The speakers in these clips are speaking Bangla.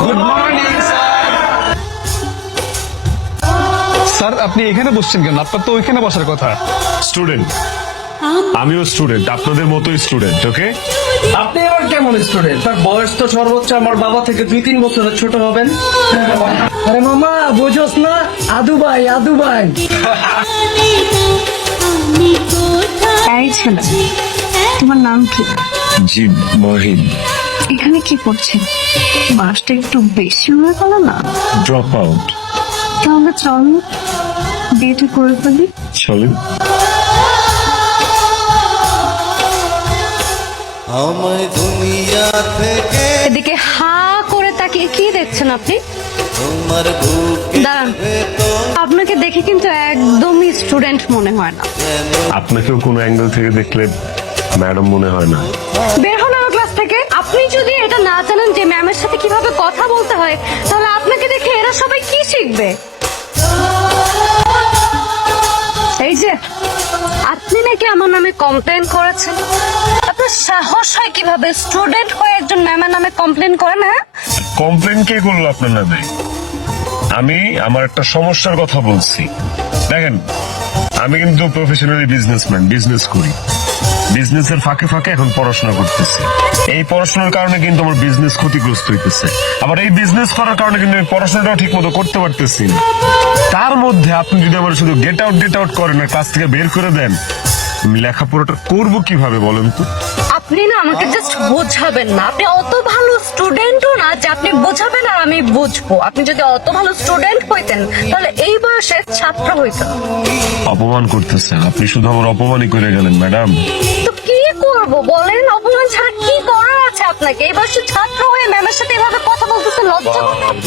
গুড মর্নিং স্যার আপনি এখানে বসছেন কেন? আপনার তো ওইখানে বসার কথা। স্টুডেন্ট আমিও স্টুডেন্ট আপনাদের মতোই স্টুডেন্ট ওকে আপনি আবার কেমন স্টুডেন্ট তার বয়স তো সর্বোচ্চ আমার বাবা থেকে দুই তিন বছরের ছোট হবেন। আরে মামা বুঝোস না? আদু ভাই আদু ভাই। এই ছেলে তোমার নাম কি? জি মহিন। এখানে কি করছে? বাসটা একটু বেশি হয়ে গেল না? ড্রপ আউট তাহলে চল বিয়েটা করে ফেলি। চলেন। আমায় দুনিয়া থেকে এদিকে হা করে তাকিয়ে কি দেখছেন আপনি? তোমার বুকে দাঁড়ান। আপনাকে দেখে কিন্তু একদমই স্টুডেন্ট মনে হয় না। আপনাকেও কোনো অ্যাঙ্গেল থেকে দেখলে ম্যাডাম মনে হয় না। বের হন যদি এটা না জানেন যে ম্যামের সাথে কীভাবে কথা বলতে হয়, তাহলে আপনাকে দেখে এরা সবাই কি শিখবে? এই যে, আপনি নাকি আমার নামে কমপ্লেন করেছেন? আপনার সাহস হয় কীভাবে? স্টুডেন্ট হয়ে একজন ম্যামের নামে কমপ্লেন করেন হ্যাঁ? কমপ্লেন কে করল আপনার নামে? আমি আমার একটা সমস্যার কথা বলছি। দেখেন, আমি কিন্তু প্রফেশনালি বিজনেসম্যান বিজনেস করি। বিজনেসের ফাঁকে ফাঁকে এখন পড়াশোনা করতেছি। এই পড়াশোনার কারণে কিন্তু আমার বিজনেস ক্ষতিগ্রস্ত হইতেছে। আবার এই বিজনেস করার কারণে কিন্তু আমি পড়াশোনাটাও ঠিক মতো করতে পারতেছি না। তার মধ্যে আপনি যদি আমার শুধু গেট আউট গেট আউট করেন আর ক্লাস থেকে বের করে দেন আমি লেখাপড়াটা করব কীভাবে বলেন তো? আপনি না আমাকে জাস্ট বোঝাবেন না। আপনি অত ভালো স্টুডেন্টও না যে আপনি বোঝাবেন আর আমি বুঝব। আপনি যদি অত ভালো স্টুডেন্ট হইতেন তাহলে এই বয়সে ছাত্র হইতেন অপমান করতেছেন। আপনি শুধু আমার অপমানই করে গেলেন ম্যাডাম করব বলেন? অপমান ছাড়া কি করার আছে আপনাকে? এই বয়সে ছাত্র হয়ে ম্যামের সাথে এভাবে কথা বলতেছে লজ্জা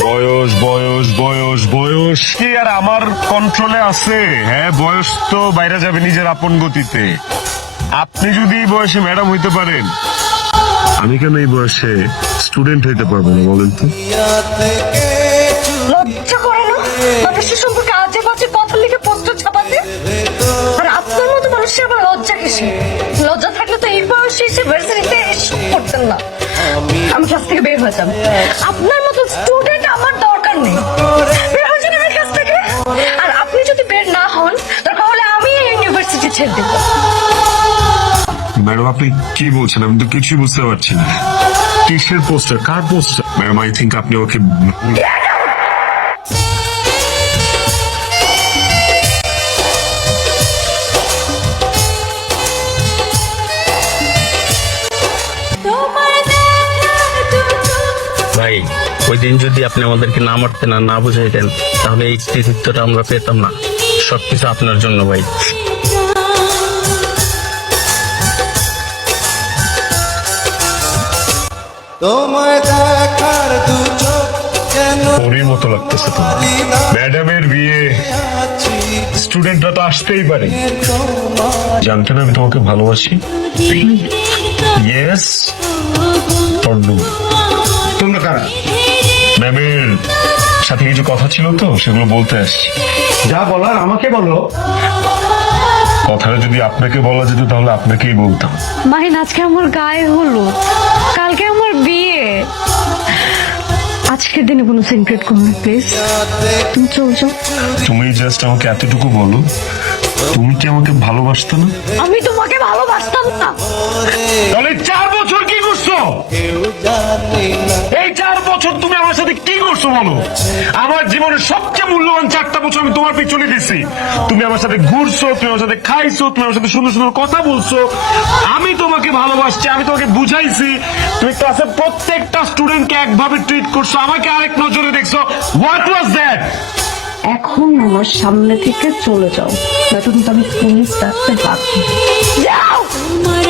বয়স বয়স বয়স বয়স কি আর আমার কন্ট্রোলে আছে? হ্যাঁ বয়স তো বাইরে যাবে নিজের আপন গতিতে। আপনি যদি এই বয়সে ম্যাডাম হইতে পারেন আমি কেন এই বয়সে স্টুডেন্ট হইতে পারব না বলেন তো? লজ্জা করে না? মানুষের সম্পর্কে আজে বাজে তো এই বয়সে এসে ভার্সিটিতে এসব করতেন না। আমি ক্লাস থেকে বের হয়ে আপনার মতো স্টুডেন্ট আমার দরকার নেই। বের হয়ে যান আমার ক্লাস থেকে। আর আপনি যদি বের না হন দরকার হলে আমি এই ইউনিভার্সিটি ছেড়ে দেবো। ম্যাডাম আপনি কি বলছেন? আমি তো কিছুই বুঝতে পারছি না। কিসের পোস্টার কার পোস্টার ম্যাডাম আই থিঙ্ক আপনি ওকে ভাই ওই দিন যদি আপনি আমাদেরকে না মারতেন আর না বুঝাইতেন তাহলে এই কৃতিত্বটা আমরা পেতাম না। সবকিছু আপনার জন্য ভাই। তোমায় দেখার দু চোখ মতো লাগতেছে তোমার। ম্যাডামের বিয়ে। স্টুডেন্টরা তো আসতেই পারে। জানতেন আমি তোমাকে ভালোবাসি? ইয়েস টন্ডু তোমরা কারা? ম্যামের সাথে কিছু কথা ছিল তো সেগুলো বলতে আসছি। যা বলার আমাকে বলো। কথাটা যদি আপনাকে বলা যেত তাহলে আপনাকেই বলতাম। মাহিন আজকে আমার গায়ে হলো কালকে আমার বিয়ে। আজকের দিনে কোনো সিক্রেট করো না প্লিজ তুমি চল যাও। তুমি জাস্ট আমাকে এতটুকু বলো তুমি কি আমাকে ভালোবাসতো না? আমি তোমাকে ভালোবাসতাম না। তাহলে চার কেউ জানে না। এই চার বছর তুমি আমার সাথে কি করছ বলো? আমার জীবনের সবচেয়ে মূল্যবান চারটা বছর আমি তোমার পিছনে দিছি। তুমি আমার সাথে ঘুরছো তুমি আমার সাথে খাইছো তুমি আমার সাথে সুন্দর সুন্দর কথা বলছো। আমি তোমাকে ভালোবাসছি আমি তোমাকে বুঝাইছি। তুমি ক্লাসে প্রত্যেকটা স্টুডেন্টকে একভাবে ট্রিট করছ আমাকে আরেক নজরে দেখছ। হোয়াট ওয়াজ দ্যাট এখন আমার সামনে থেকে চলে যাও নয়তো তো আমি পুলিশ ডাকতে বাধ্য। যাও। তোমার